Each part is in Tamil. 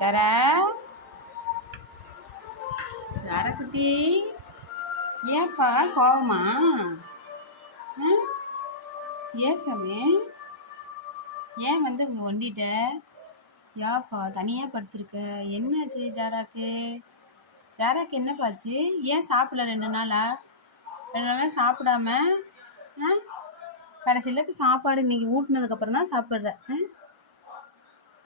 ஜரா ஜாரா குட்டி, ஏன்ப்பா கோவமா? ஏன் சாமி, ஏன் வந்து இங்கே ஒண்டிட்ட? யாப்பா தனியாக படுத்துருக்க? என்னாச்சு ஜாராக்கு? ஜாராக்கு என்னப்பாச்சு? ஏன் சாப்பிடல 2 நாளா? 2 நாளாக சாப்பிடாம கடைசியில் இப்போ சாப்பாடு இன்னைக்கு ஊட்டினதுக்கப்புறம் தான் சாப்பிட்ற.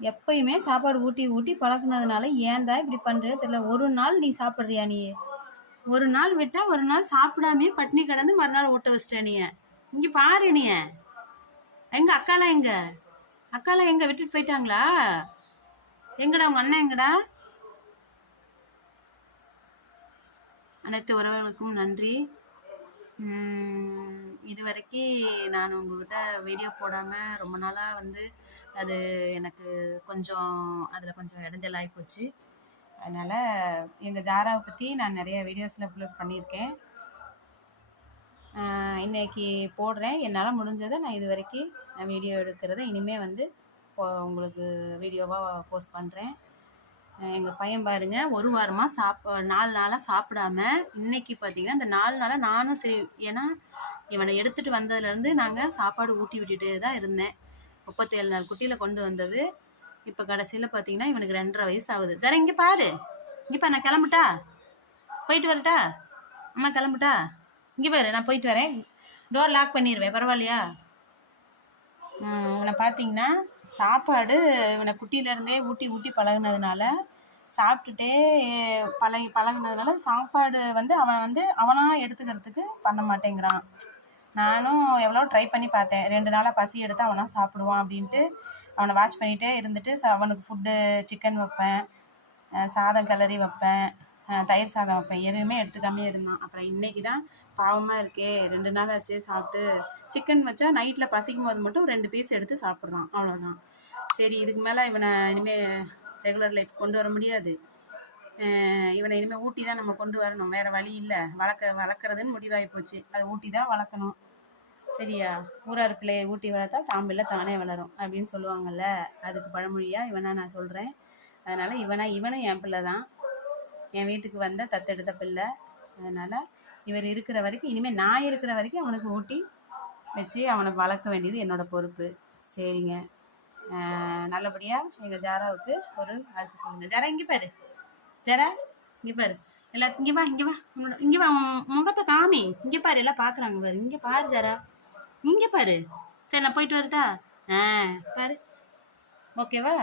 எப்பயுமே சாப்பாடு ஊட்டி ஊட்டி பழக்குனதுனால ஏன் தான் இப்படி பண்ணுறே தெரியல. ஒரு நாள் நீ சாப்பிட்றியா? நீ ஒரு நாள் விட்டால் ஒரு நாள் சாப்பிடாமே பட்னி கிடந்து மறுநாள் ஊட்ட வச்சிட்ட. நீ இங்கே பாரு, நீ எங்க அக்காலாம் எங்க விட்டுட்டு போயிட்டாங்களா? எங்கடா உங்க அண்ணன் எங்கடா? அனைத்து உறவுகளுக்கும் நன்றி. இது வரைக்கும் நான் உங்ககிட்ட வீடியோ போடாமல் ரொம்ப நாளாக வந்து அது எனக்கு கொஞ்சம் அதில் கொஞ்சம் இடைஞ்சல் ஆகிப்போச்சு. அதனால் எங்கள் ஜாராவை பற்றி நான் நிறைய வீடியோஸில் அப்லோட் பண்ணியிருக்கேன். இன்றைக்கி போடுறேன். என்னால் முடிஞ்சதை நான் இது வரைக்கும் நான் வீடியோ எடுக்கிறத இனிமேல் வந்து உங்களுக்கு வீடியோவாக போஸ்ட் பண்ணுறேன். எங்கள் பையன் பாருங்கள், ஒரு வாரமாக 4 நாளாக சாப்பிடாம இன்றைக்கி பார்த்திங்கன்னா இந்த 4 நாளாக நானும் சரி, ஏன்னா இவனை எடுத்துகிட்டு வந்ததுலேருந்து நாங்கள் சாப்பாடு ஊட்டி விட்டுட்டே தான் இருந்தேன். 37 நாள் குட்டியில் கொண்டு வந்தது. இப்போ கடைசியில் பார்த்திங்கன்னா இவனுக்கு 2.5 வயசு ஆகுது. சரி இங்கே பாரு, இங்கே பாரு, நான் கிளம்புட்டா? போயிட்டு வரட்டா? அம்மா கிளம்புட்டா? இங்கே பாரு, நான் போயிட்டு வரேன். டோர் லாக் பண்ணிடுவேன், பரவாயில்லையா? இவனை பார்த்தீங்கன்னா சாப்பாடு இவனை குட்டியிலேருந்தே ஊட்டி ஊட்டி பழகுனதுனால, சாப்பிட்டுட்டே பழகுனதுனால சாப்பாடு வந்து அவன் வந்து அவனாக எடுத்துக்கிறதுக்கு பண்ண மாட்டேங்கிறான். நானும் எவ்வளோ ட்ரை பண்ணி பார்த்தேன். 2 நாளாக பசி எடுத்து அவனாக சாப்பிடுவான் அப்படின்ட்டு அவனை வாட்ச் பண்ணிகிட்டே இருந்துட்டு அவனுக்கு ஃபுட்டு சிக்கன் வைப்பேன், சாதம் கிளறி வைப்பேன், தயிர் சாதம் வைப்பேன். எதுவுமே எடுத்துக்காமே இருந்தான். அப்புறம் இன்றைக்கி தான் பாவமாக இருக்கே, 2 நாள் ஆச்சு சாப்பிட்டு. சிக்கன் வச்சா நைட்டில் பசிக்கும் போது மட்டும் 2 பீஸ் எடுத்து சாப்பிட்றான், அவ்வளோதான். சரி, இதுக்கு மேலே இவனை இனிமேல் ரெகுலர் லைஃப் கொண்டு வர முடியாது. இவனை இனிமேல் ஊட்டி தான் நம்ம கொண்டு வரணும், வேறு வழி இல்லை. வளர்க்குறதுன்னு முடிவாகி போச்சு. அதை ஊட்டி தான் வளர்க்கணும். சரியா? ஊரார் பிள்ளையை ஊட்டி வளர்த்தா தாம்பிள்ளை தானே வளரும் அப்படின்னு சொல்லுவாங்கள்ல, அதுக்கு பழமொழியாக இவனை நான் சொல்கிறேன். அதனால் இவனும் என் பிள்ளை தான், என் வீட்டுக்கு வந்த தத்தெடுத்த பிள்ளை. அதனால் இவர் இருக்கிற வரைக்கும், இனிமேல் நான் இருக்கிற வரைக்கும் அவனுக்கு ஊட்டி வச்சு அவனை வளர்க்க வேண்டியது என்னோடய பொறுப்பு. சரிங்க, நல்லபடியாக எங்கள் ஜாராவுக்கு ஒரு வாழ்த்து சொல்லுங்கள். ஜாரா இங்கே பாரு, ஜாரா இங்கே பாரு, எல்லாத்துக்கும் இங்கே வா, இங்கே வா, இங்கே வா, முகத்தை காமி, இங்கே பாரு, எல்லாம் பார்க்குறாங்க பாரு, இங்கே பாரு ஜாரா, இங்கே பாரு. சரி நான் போயிட்டு வரட்டா? பாரு, ஓகேவா?